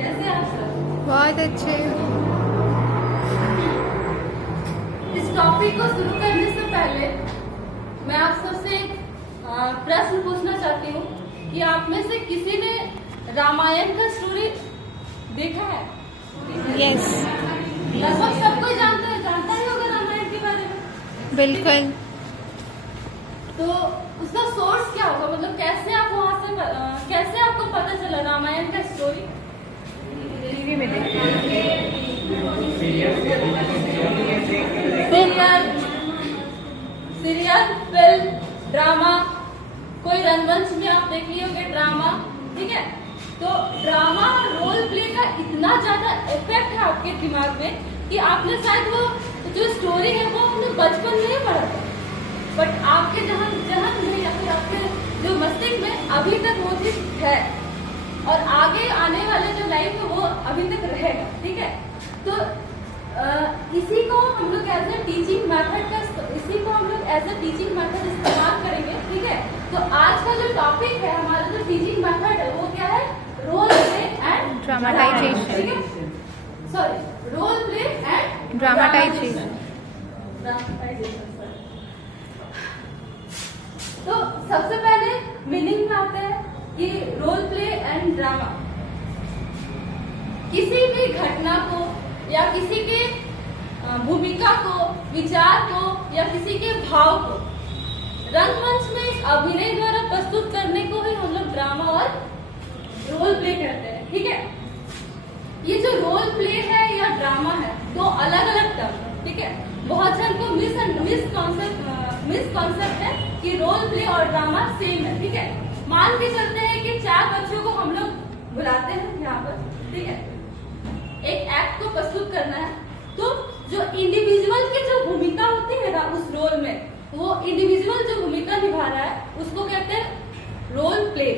कैसे हैं आप सर? बहुत अच्छे। इस टॉपिक को शुरू करने से पहले मैं आप सबसे एक प्रश्न पूछना चाहती हूँ कि आप में से किसी ने रामायण का स्टोरी देखा है? यस, लगभग सब कोई जानता ही होगा रामायण के बारे में। बिल्कुल। तो उसका सोर्स क्या होगा, मतलब कैसे आप वहाँ से कैसे आपको पता चला रामायण का स्टोरी? टीवी में देखते सीरियल, फिल्म, ड्रामा, कोई रंगमंच में आप देख लिए होंगे ड्रामा, ठीक है? तो ड्रामा रोल प्ले का इतना ज्यादा इफेक्ट है आपके दिमाग में कि आपने शायद वो जो स्टोरी है वो अपने बचपन में ही पढ़ा था, बट आपके जहन में या फिर आपके जो मस्तिष्क में अभी तक वो चीज है और आगे आने वाले जो लाइफ है वो अभी तक रहेगा, ठीक है? तो इसी को हम लोग एज ए टीचिंग मेथड इस्तेमाल करेंगे, ठीक है? तो आज का जो टॉपिक है, हमारा जो टीचिंग मेथड है वो क्या है? Role play and dramatization. ठीक है? Sorry, role play and dramatization. तो सबसे पहले मीनिंग में आते हैं कि रोल प्ले एंड ड्रामा किसी भी घटना को या किसी के भूमिका को, विचार को या किसी के भाव को रंगमंच में अभिनय द्वारा प्रस्तुत करने को ही हम लोग ड्रामा और रोल प्ले कहते हैं, ठीक है? ये जो रोल प्ले है या ड्रामा है, दो अलग अलग टर्म है, ठीक है? बहुत जन को मिस कॉन्सेप्ट है कि रोल प्ले और ड्रामा सेम है, ठीक है? मान के चलते हैं कि 4 बच्चों को हम लोग बुलाते हैं यहाँ पर, ठीक है? एक एक्ट को प्रस्तुत करना है, तो जो इंडिविजुअल की जो भूमिका होती है ना उस रोल में, वो इंडिविजुअल जो भूमिका निभा रहा है उसको कहते हैं रोल प्ले।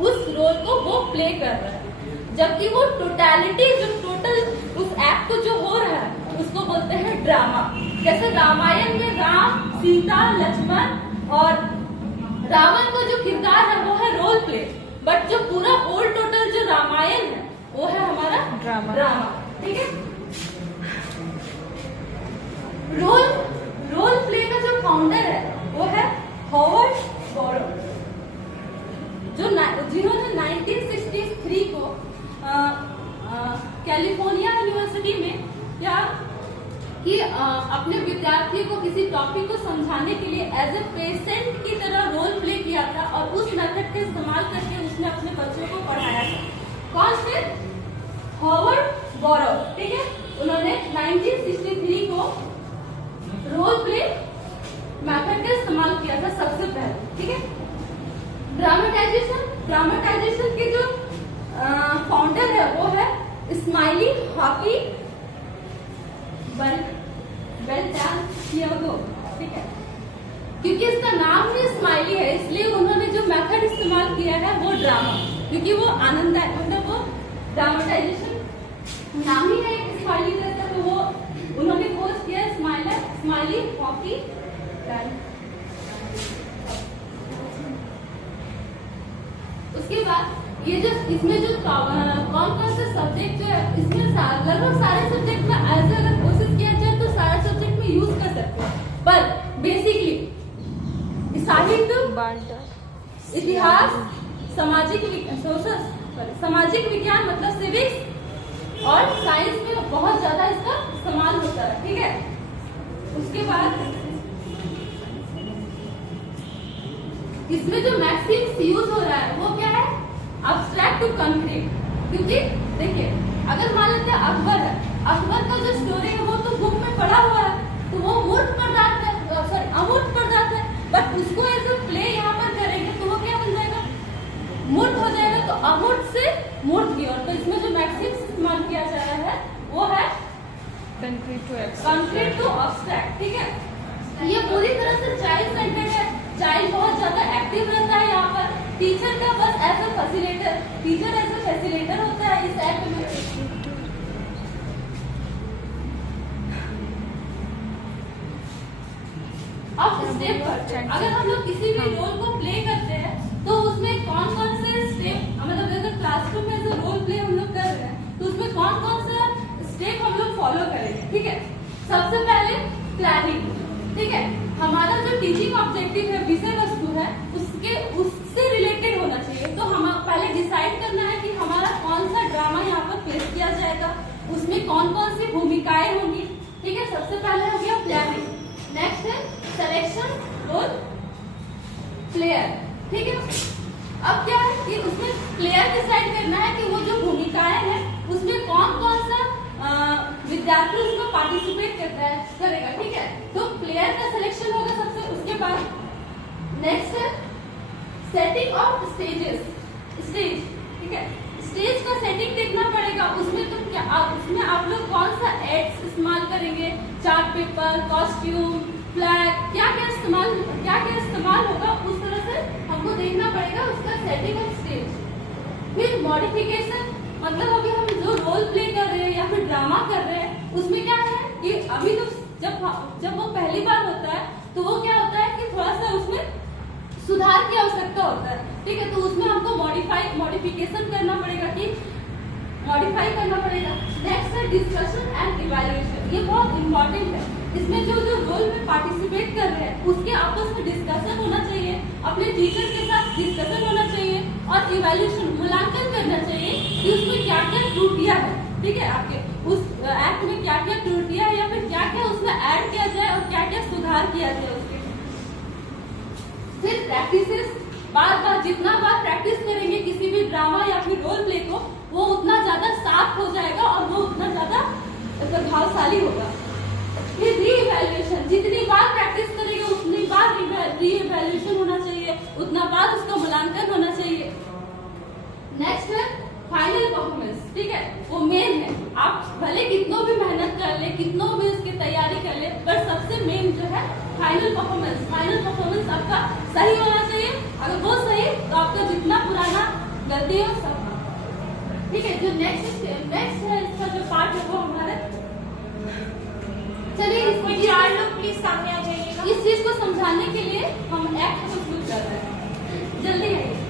उस रोल को वो प्ले कर रहा है, जबकि वो टोटल उस एक्ट को जो हो रहा है उसको बोलते हैं ड्रामा। जैसे रामायण में राम, सीता, लक्ष्मण और रावण का जो किरदार है वो है रोल प्ले, बट जो पूरा होल टोटल जो रामायण है वो है हमारा ड्रामा, ठीक है? रोल प्ले का जो फाउंडर है वो है हॉवर्ड बॉरो, जिन्होंने 1963 को कैलिफोर्निया यूनिवर्सिटी में क्या कि अपने विद्यार्थियों को किसी टॉपिक को समझाने के लिए एज ए पेशेंट की तरह रोल प्ले किया था और उस मेथड का इस्तेमाल करके उसने अपने बच्चों को पढ़ाया था। कौन से? हॉवर्ड बॉरो, ठीक है? उन्होंने 1963 को रोल प्ले मेथड का इस्तेमाल किया था सबसे पहले, ठीक है? ड्रामाटाइजेशन के जो फाउंडर है वो है स्माइली हॉकी बेल्टासियागो, ठीक है? क्योंकि इसका नाम ही स्माइली है इसलिए उन्होंने जो मेथड इस्तेमाल किया है वो ड्रामा, क्योंकि वो आनंददायक, मतलब वो ड्रामाटाइजेशन नाम ही है स्माइली जैसा, तो वो उन्होंने खोज किया स्माइली हॉकी। उसके बाद ये जो इसमें जो कौन से सब्जेक्ट जो है, इसमें लगभग सारे सब्जेक्ट में ऐसे अगर कोशिश किया जाए तो सारे सब्जेक्ट में यूज कर सकते हैं, पर बेसिकली साहित्य, इतिहास, सामाजिक विज्ञान मतलब सिविक्स और साइंस में बहुत ज्यादा इसका इस्तेमाल होता है, ठीक है? उसके बाद इसमें जो मैक्सिम्स यूज हो रहा है वो क्या है? Abstract to concrete. क्योंकि देखिए, अगर मान लेते हैं अकबर है, अकबर का जो स्टोरी है वो तो बुक में पढ़ा हुआ है, तो वो अमूर्त पदार्थ है, बट उसको एज ए प्ले यहाँ पर करेंगे तो वो क्या बन जाएगा? मूर्त हो जाएगा। तो अमूर्त से मूर्त की ओर, तो इसमें जो मैक्सिम्स इस्तेमाल किया जा रहा है वो है कंक्रीट टू अब्स्ट्रैक्ट, ठीक है? ये पूरी तरह से चाइल्ड सेंटर्ड है। चाइल्ड बहुत ज्यादा एक्टिव रहता है यहाँ पर। टीचर का बस एज ए फैसिलिटेटर होता है इस एक्ट में। अब स्टेप करते हैं। अगर हम लोग किसी भी रोल को प्ले करते हैं तो उसमें कौन कौन से स्टेप, मतलब अगर क्लासरूम में जो रोल प्ले हम लोग कर रहे हैं फॉलो करेंगे, ठीक है। सबसे पहले प्लानिंग, ठीक है। हमारा जो टीचिंग ऑब्जेक्टिव है, विषय वस्तु है, उससे रिलेटेड होना चाहिए। तो हम पहले डिसाइड करना है कि हमारा कौन सा ड्रामा यहाँ पर पेश किया जाएगा, उसमें कौन कौन सी भूमिकाएं होंगी, ठीक है। सबसे पहले हो गया प्लानिंग। नेक्स्ट है सिलेक्शन रोल प्लेयर, ठीक है। अब क्या है कि उसमें प्लेयर डिसाइड करना है कि वो जो भूमिकाएं हैं उसमें कौन कौन सा विद्यार्थी उसमें पार्टिसिपेट करेगा, ठीक है। तो प्लेयर का सिलेक्शन होगा सबसे, उसके बाद नेक्स्ट है सेटिंग ऑफ स्टेज, ठीक है। स्टेज का सेटिंग देखना पड़ेगा, उसमें तुम उसमें आप लोग कौन सा एड्स इस्तेमाल करेंगे, चार्ट पेपर, कॉस्ट्यूम, फ्लैग, क्या क्या इस्तेमाल होगा, उस तरह से हमको देखना पड़ेगा उसका सेटिंग ऑफ स्टेज। फिर मॉडिफिकेशन, मतलब अभी हम जो रोल प्ले कर रहे हैं या फिर ड्रामा कर रहे हैं, उसमें क्या है कि अभी तो जब वो पहली बार होता है तो वो क्या होता है कि थोड़ा सा उसमें सुधार की आवश्यकता होता है, ठीक है। तो उसमें हमको मॉडिफिकेशन करना पड़ेगा, मॉडिफाई करना पड़ेगा। नेक्स्ट है डिस्कशन एंड इवैल्यूएशन, ये बहुत इंपॉर्टेंट है। इसमें जो रोल में पार्टिसिपेट कर रहे हैं उसके आपस में डिस्कशन होना चाहिए, अपने टीचर के साथ डिस्कशन होना चाहिए और इवैल्यूएशन, मूल्यांकन करना चाहिए कि उसमें क्या क्या त्रुटियां है, ठीक है। आपके उस एक्ट में क्या क्या त्रुटियां है या फिर क्या क्या उसमें ऐड किया जाए और क्या क्या सुधार किया जाए उसके। फिर प्रैक्टिसेस, बार जितना बार प्रैक्टिस करेंगे किसी भी ड्रामा या फिर रोल प्ले को, वो उतना ज्यादा साफ हो जाएगा और वो उतना ज्यादा प्रभावशाली होगा। फिर रीइवैल्यूएशन, जितनी बार प्रैक्टिस करेंगे उतनी बार रीइवैल्यूएशन होना चाहिए, उतना बार उसका मूल्यांकन होना चाहिए। नेक्स्ट है फाइनल परफॉर्मेंस, ठीक है। वो मेन है, आप भले कितनों भी मेहनत कर ले, कितनों भी उसकी तैयारी कर ले, पर सबसे मेन जो है फाइनल परफॉर्मेंस आपका सही होना चाहिए। अगर वो सही तो आपका जितना पुराना गलती हो सब, ठीक है। जो नेक्स्ट है इसका जो पार्ट है वो हमारा, चलिए कोई 4 लोग प्लीज सामने आ जाइएगा। इस चीज को समझाने के लिए हम एक्ट को शुरू कर रहे हैं, जल्दी आइए।